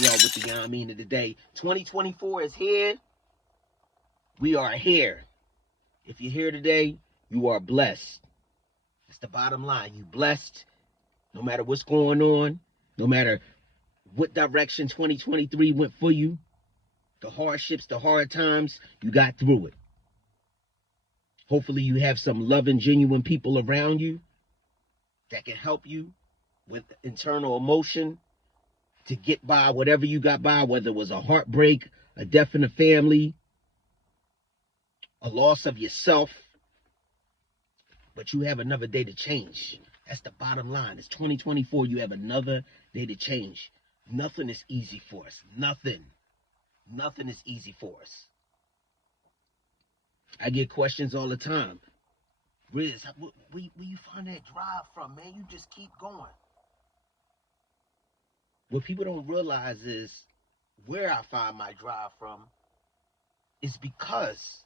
you are with the Yah-Mean of the day. 2024 is here. We are here. If you're here today, you are blessed. That's the bottom line. You blessed no matter what's going on, no matter what direction 2023 went for you, the hardships, the hard times, you got through it. Hopefully you have some loving, genuine people around you that can help you with internal emotion to get by whatever you got by, whether it was a heartbreak, a death in the family, a loss of yourself. But you have another day to change. That's the bottom line. It's 2024. You have another day to change. Nothing is easy for us. Nothing. Nothing is easy for us. I get questions all the time. Rizz, where you find that drive from, man? You just keep going. What people don't realize is where I find my drive from is because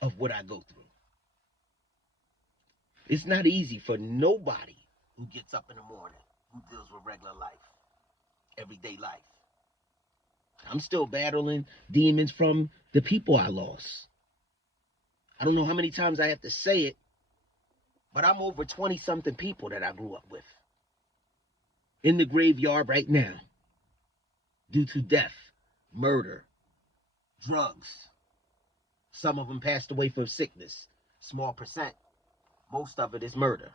of what I go through. It's not easy for nobody who gets up in the morning, who deals with regular life, everyday life. I'm still battling demons from the people I lost. I don't know how many times I have to say it, but I'm over 20-something people that I grew up with in the graveyard right now due to death, murder, drugs. Some of them passed away from sickness, small percent. Most of it is murder.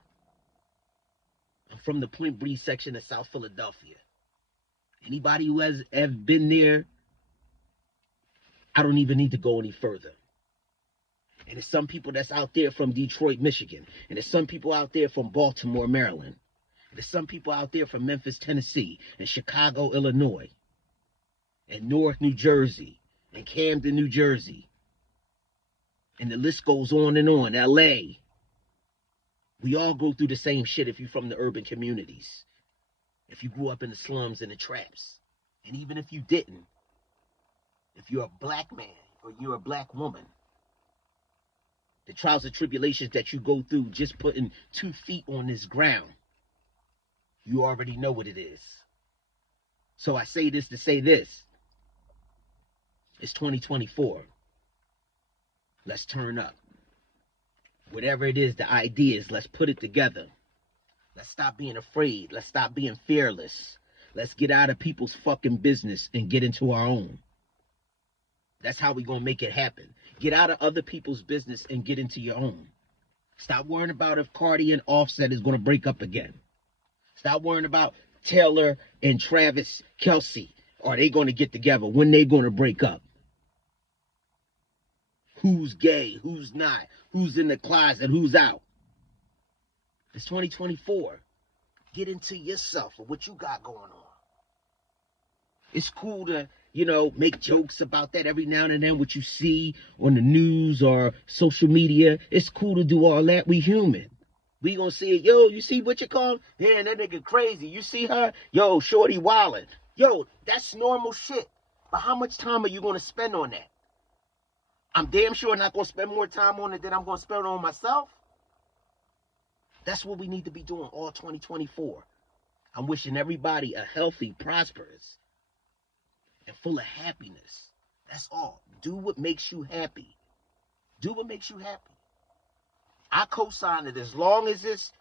I'm from the Point Breeze section of South Philadelphia. Anybody who has been there, I don't even need to go any further. And there's some people that's out there from Detroit, Michigan. And there's some people out there from Baltimore, Maryland. And there's some people out there from Memphis, Tennessee, and Chicago, Illinois, and Newark, New Jersey, and Camden, New Jersey. And the list goes on and on. LA. We all go through the same shit if you're from the urban communities. If you grew up in the slums and the traps. And even if you didn't, if you're a black man or you're a black woman, the trials and tribulations that you go through just putting 2 feet on this ground, you already know what it is. So I say this to say this. It's 2024. Let's turn up. Whatever it is, the ideas, let's put it together. Let's stop being afraid. Let's stop being fearless. Let's get out of people's fucking business and get into our own. That's how we're going to make it happen. Get out of other people's business and get into your own. Stop worrying about if Cardi and Offset is going to break up again. Stop worrying about Taylor and Travis Kelce. Are they going to get together? When they going to break up? Who's gay? Who's not? Who's in the closet? Who's out? It's 2024. Get into yourself and what you got going on. It's cool to, make jokes about that every now and then, what you see on the news or social media. It's cool to do all that. We human. We gonna see it. Yo, you see what you call? Yeah, that nigga crazy. You see her? Yo, shorty wildin'. Yo, that's normal shit. But how much time are you gonna spend on that? I'm damn sure not gonna spend more time on it than I'm gonna spend on myself. That's what we need to be doing all 2024. I'm wishing everybody a healthy, prosperous, and full of happiness. That's all. Do what makes you happy. Do what makes you happy. I co-sign it as long as it's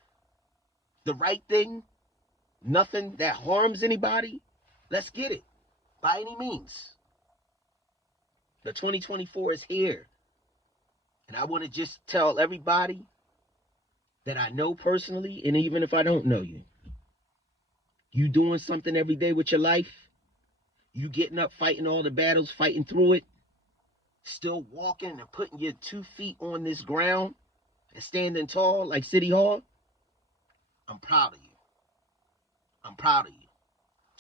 the right thing, nothing that harms anybody. Let's get it by any means. The 2024 is here. And I want to just tell everybody that I know personally, and even if I don't know you, you doing something every day with your life, you getting up, fighting all the battles, fighting through it, still walking and putting your 2 feet on this ground and standing tall like City Hall, I'm proud of you. I'm proud of you.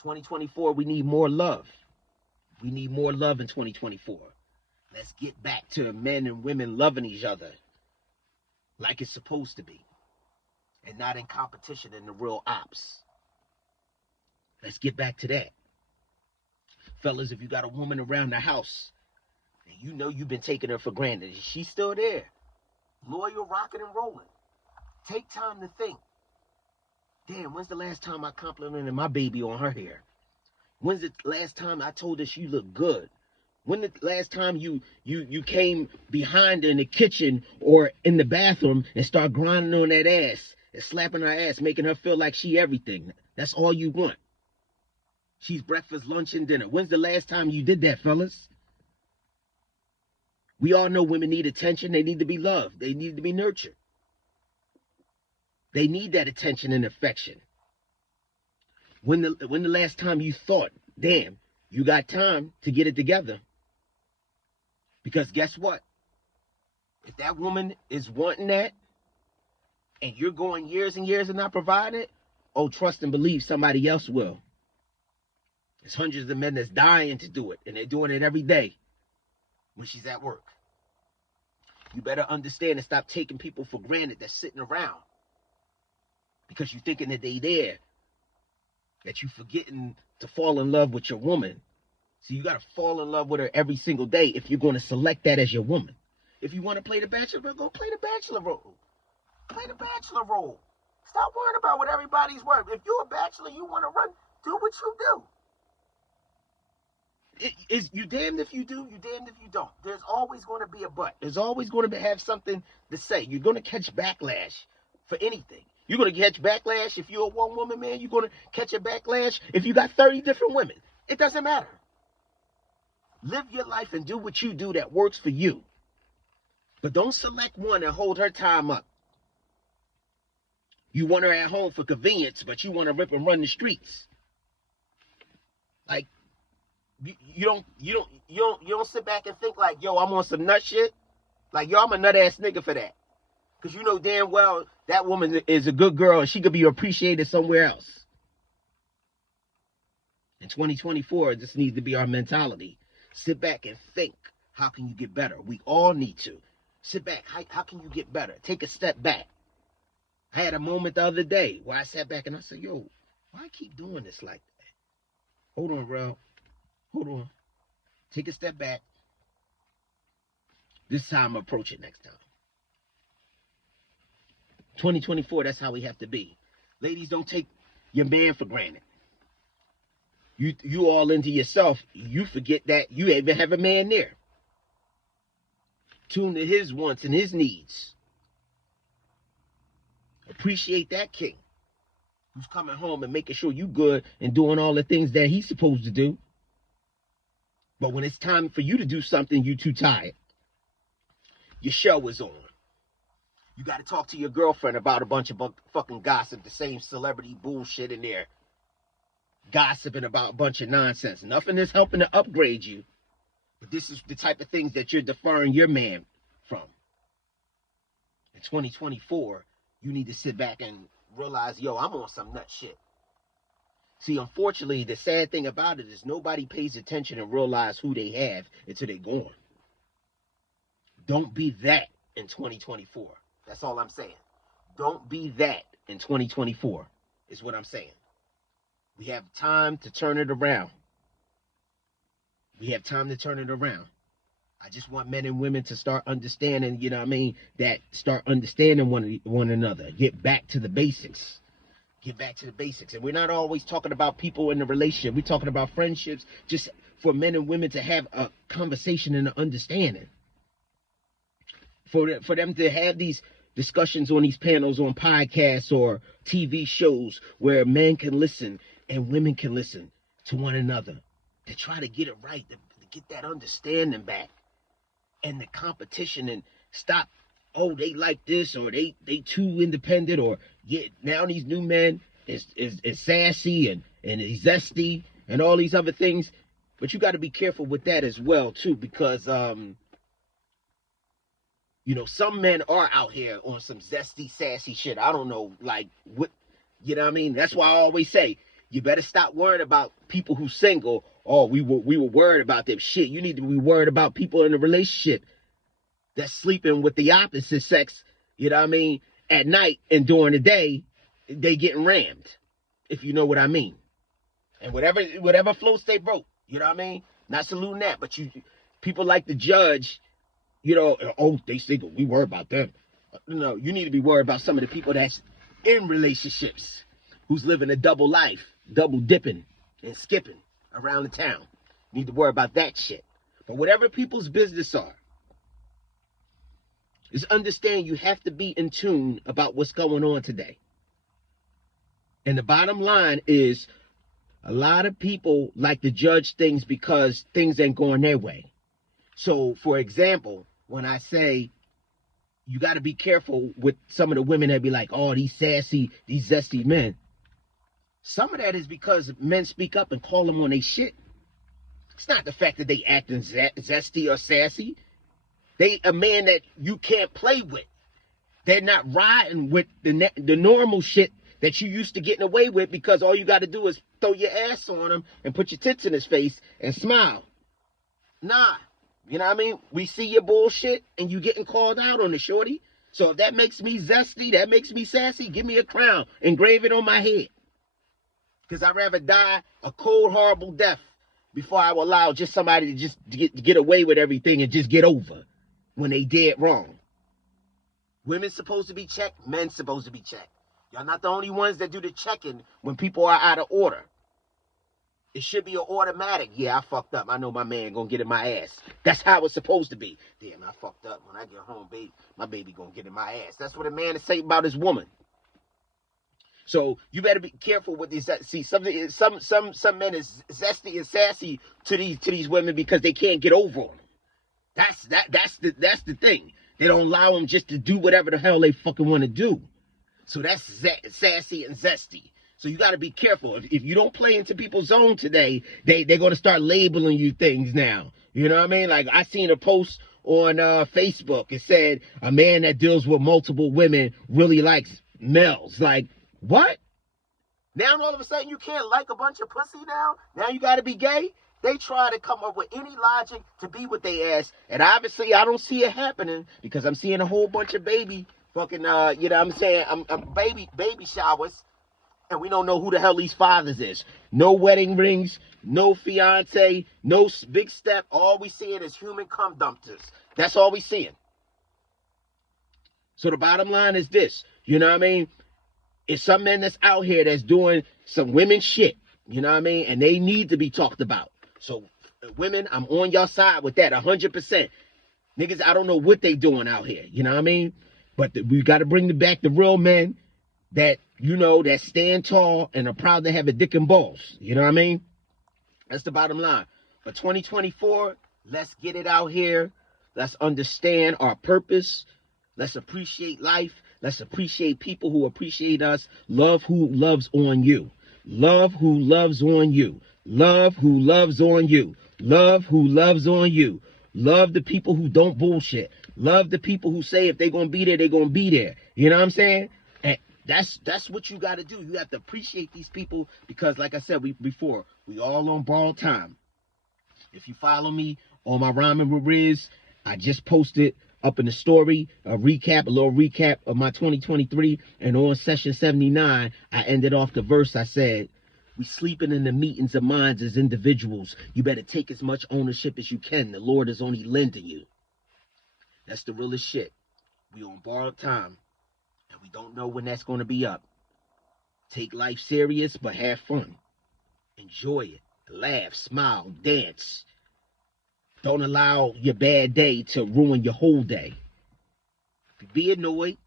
2024, we need more love. We need more love in 2024. Let's get back to men and women loving each other like it's supposed to be and not in competition in the real ops. Let's get back to that. Fellas, if you got a woman around the house and you know you've been taking her for granted, she's still there, loyal, rocking and rolling, take time to think, damn, when's the last time I complimented my baby on her hair? When's the last time I told her she looked good? When the last time you came behind her in the kitchen or in the bathroom and start grinding on that ass and slapping her ass, making her feel like she everything? That's all you want. She's breakfast, lunch, and dinner. When's the last time you did that, fellas? We all know women need attention. They need to be loved. They need to be nurtured. They need that attention and affection. When the last time you thought, damn, you got time to get it together? Because guess what? If that woman is wanting that, and you're going years and years and not providing it, oh, trust and believe somebody else will. There's hundreds of men that's dying to do it, and they're doing it every day when she's at work. You better understand and stop taking people for granted that's sitting around because you're thinking that they there, that you forgetting to fall in love with your woman. So you got to fall in love with her every single day if you're going to select that as your woman. If you want to play the bachelor, go play the bachelor role. Play the bachelor role. Stop worrying about what everybody's worth. If you're a bachelor, you want to run, do what you do. You damned if you do, you damned if you don't. There's always going to be a but. There's always going to have something to say. You're going to catch backlash for anything. You're going to catch backlash if you're a one-woman man. You're going to catch a backlash if you got 30 different women. It doesn't matter. Live your life and do what you do that works for you. But don't select one and hold her time up. You want her at home for convenience, but you want to rip and run the streets. Like, you don't sit back and think like, yo, I'm on some nut shit. Like, yo, I'm a nut ass nigga for that. Because you know damn well that woman is a good girl and she could be appreciated somewhere else. In 2024, this needs to be our mentality. Sit back and think, how can you get better? We all need to. Sit back, how can you get better? Take a step back. I had a moment the other day where I sat back and I said, yo, why I keep doing this like that? Hold on, bro. Hold on. Take a step back. This time approach it next time. 2024, that's how we have to be. Ladies, don't take your man for granted. You all into yourself. You forget that you even have a man there. Tune to his wants and his needs. Appreciate that king who's coming home and making sure you good and doing all the things that he's supposed to do. But when it's time for you to do something, you too tired. Your show is on. You got to talk to your girlfriend about a bunch of fucking gossip, the same celebrity bullshit in there. Gossiping about a bunch of nonsense. Nothing is helping to upgrade you. But this is the type of things that you're deferring your man from. In 2024, you need to sit back and realize, yo, I'm on some nut shit. See, unfortunately, the sad thing about it is nobody pays attention and realize who they have until they're gone. Don't be that in 2024. That's all I'm saying. Don't be that in 2024 is what I'm saying. We have time to turn it around. We have time to turn it around. I just want men and women to start understanding, you know what I mean, that start understanding one another. Get back to the basics. Get back to the basics. And we're not always talking about people in a relationship. We're talking about friendships, just for men and women to have a conversation and an understanding. For them to have these discussions on these panels, on podcasts or TV shows where men can listen and women can listen to one another to try to get it right, to get that understanding back and the competition and stop, oh, they like this or they too independent or now these new men is sassy and is zesty and all these other things. But you got to be careful with that as well, too, because, you know, some men are out here on some zesty, sassy shit. I don't know, like, what, you know what I mean? That's why I always say, you better stop worrying about people who single. Oh, we were worried about them. Shit, you need to be worried about people in a relationship that's sleeping with the opposite sex, you know what I mean, at night, and during the day, they getting rammed, if you know what I mean. And whatever floats they broke, you know what I mean? Not saluting that, but people like to judge, you know, oh, they single, we worry about them. No, you need to be worried about some of the people that's in relationships, who's living a double life, double dipping and skipping. around the town. You need to worry about that shit. But whatever people's business are, is understand you have to be in tune about what's going on today. And the bottom line is a lot of people like to judge things because things ain't going their way. So, for example, when I say you got to be careful with some of the women that be like, oh, these sassy, these zesty men. Some of that is because men speak up and call them on their shit. It's not the fact that they acting zesty or sassy. They a man that you can't play with. They're not riding with the normal shit that you used to getting away with because all you got to do is throw your ass on him and put your tits in his face and smile. Nah. You know what I mean? We see your bullshit and you getting called out on it, shorty. So if that makes me zesty, that makes me sassy, give me a crown, engrave it on my head. Because I'd rather die a cold, horrible death before I will allow just somebody to just get away with everything and just get over when they did wrong. Women's supposed to be checked, men's supposed to be checked. Y'all not the only ones that do the checking when people are out of order. It should be an automatic. Yeah, I fucked up. I know my man gonna get in my ass. That's how it's supposed to be. Damn, I fucked up. When I get home, baby, my baby gonna get in my ass. That's what a man is saying about his woman. So you better be careful with these. See, some men is zesty and sassy to these women because they can't get over on them. That's the thing. They don't allow them just to do whatever the hell they fucking want to do. So that's sassy and zesty. So you got to be careful. If you don't play into people's zone today, they're going to start labeling you things now. You know what I mean? Like I seen a post on Facebook. It said a man that deals with multiple women really likes males. Like, what? Now all of a sudden you can't like a bunch of pussy now? Now you got to be gay? They try to come up with any logic to be with their ass. And obviously I don't see it happening because I'm seeing a whole bunch of baby fucking, you know what I'm saying? Baby showers. And we don't know who the hell these fathers is. No wedding rings, no fiance, no big step. All we seeing is human cum dumpsters. That's all we seeing. So the bottom line is this. You know what I mean? It's some men that's out here that's doing some women shit. You know what I mean? And they need to be talked about. So women, I'm on your side with that 100%. Niggas, I don't know what they doing out here. You know what I mean? But we got to bring back the real men that, you know, that stand tall and are proud to have a dick and balls. You know what I mean? That's the bottom line. For 2024, let's get it out here. Let's understand our purpose. Let's appreciate life. Let's appreciate people who appreciate us. Love who loves on you. Love who loves on you. Love who loves on you. Love who loves on you. Love the people who don't bullshit. Love the people who say if they're going to be there, they're going to be there. You know what I'm saying? And that's what you got to do. You have to appreciate these people because, like I said before, we all on borrowed time. If you follow me on my Rhyming with Rizz, I just posted up in the story a little recap of my 2023. And on session 79, I ended off the verse. I said, we sleeping in the meetings of minds as individuals. You better take as much ownership as you can. The Lord is only lending you. That's the realest shit. We on borrowed time. And we don't know when that's going to be up. Take life serious, but have fun. Enjoy it. Laugh, smile, dance. Don't allow your bad day to ruin your whole day. Be annoyed,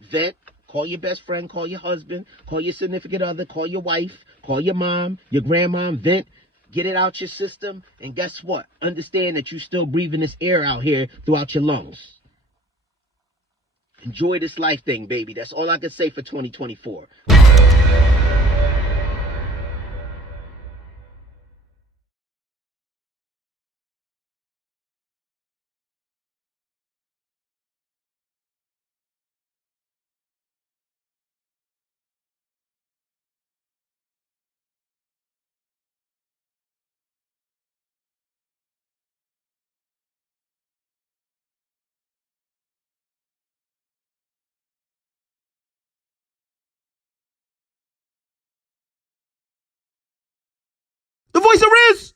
vent, call your best friend, call your husband, call your significant other, call your wife, call your mom, your grandmom, vent, get it out your system, and guess what? Understand that you're still breathing this air out here throughout your lungs. Enjoy this life thing, baby. That's all I can say for 2024. The voice of Rizz!